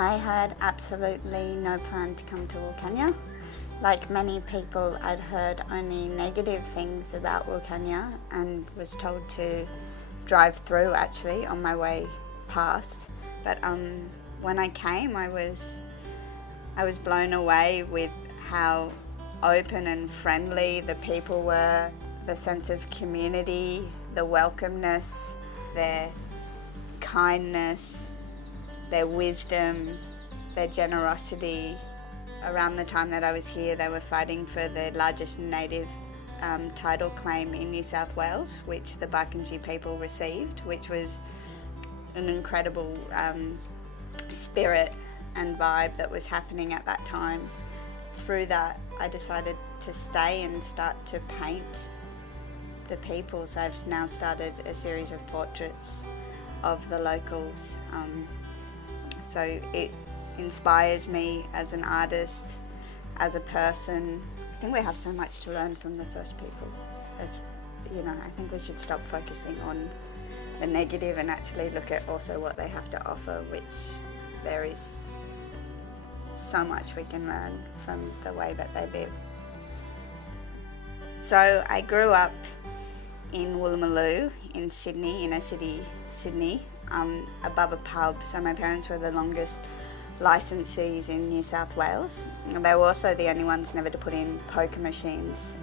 I had absolutely no plan to come to Wilcannia. Like many people, I'd heard only negative things about Wilcannia and was told to drive through actually on my way past. But when I came, I was blown away with how open and friendly the people were, the sense of community, the welcomeness, their kindness, their wisdom, their generosity. Around the time that I was here, they were fighting for the largest native title claim in New South Wales, which the Wilcannia people received, which was an incredible spirit and vibe that was happening at that time. Through that, I decided to stay and start to paint the people. So I've now started a series of portraits of the locals. So it inspires me as an artist, as a person. I think we have so much to learn from the first people. I think we should stop focusing on the negative and actually look at also what they have to offer, which there is so much we can learn from the way that they live. So I grew up in Woolloomooloo in Sydney, inner city Sydney, above a pub. So my parents were the longest licensees in New South Wales. They were also the only ones never to put in poker machines.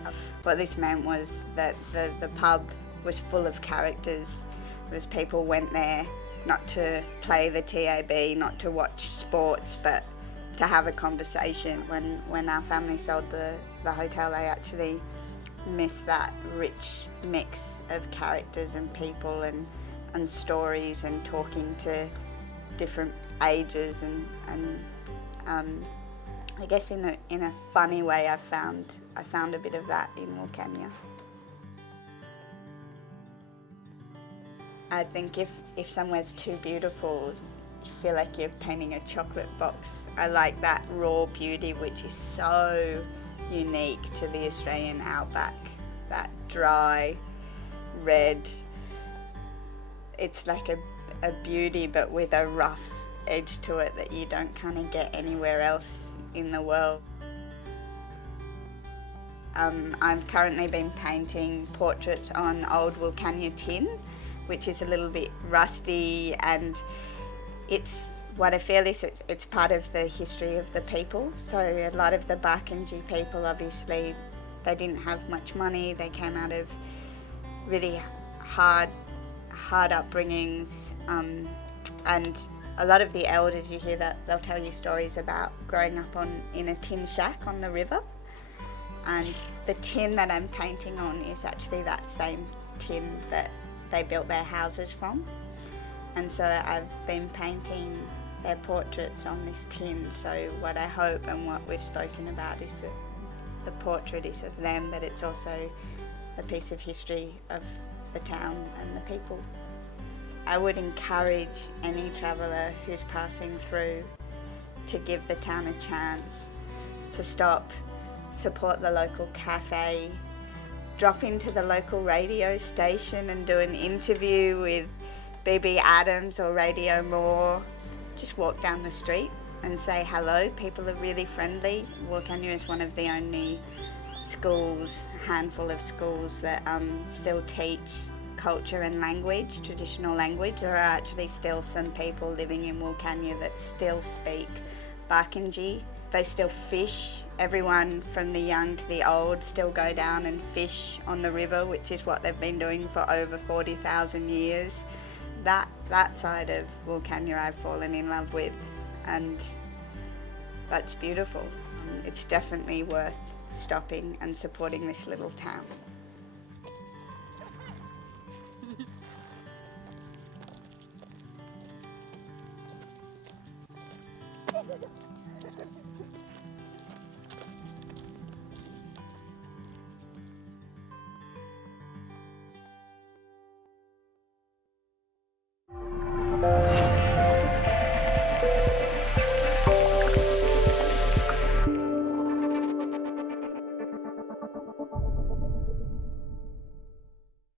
What this meant was that the pub was full of characters. Because people went there not to play the TAB, not to watch sports, but to have a conversation. When our family sold the hotel, they actually missed that rich mix of characters and people and stories and talking to different ages and I guess in a funny way I found a bit of that in Wilcannia. I think if somewhere's too beautiful, you feel like you're painting a chocolate box. I like that raw beauty which is so unique to the Australian outback. That dry, red, it's like a beauty but with a rough edge to it that you don't kind of get anywhere else in the world. I've currently been painting portraits on old Wilcannia tin, which is a little bit rusty, and it's what I feel is it's part of the history of the people. So a lot of the Wilcannia people, obviously, they didn't have much money. They came out of really hard upbringings, and a lot of the elders, you hear that they'll tell you stories about growing up in a tin shack on the river, and the tin that I'm painting on is actually that same tin that they built their houses from. And so I've been painting their portraits on this tin. So what I hope and what we've spoken about is that the portrait is of them, but it's also a piece of history of the town and the people. I would encourage any traveller who's passing through to give the town a chance, to stop, support the local cafe, drop into the local radio station and do an interview with BB Adams or Radio More. Just walk down the street and say hello. People are really friendly. Wilcannia is one of the only schools, a handful of schools that still teach culture and language, traditional language. There are actually still some people living in Wilcannia that still speak Wilcannia. They still fish. Everyone from the young to the old still go down and fish on the river, which is what they've been doing for over 40,000 years. That side of Wilcannia I've fallen in love with, and that's beautiful. It's definitely worth stopping and supporting this little town.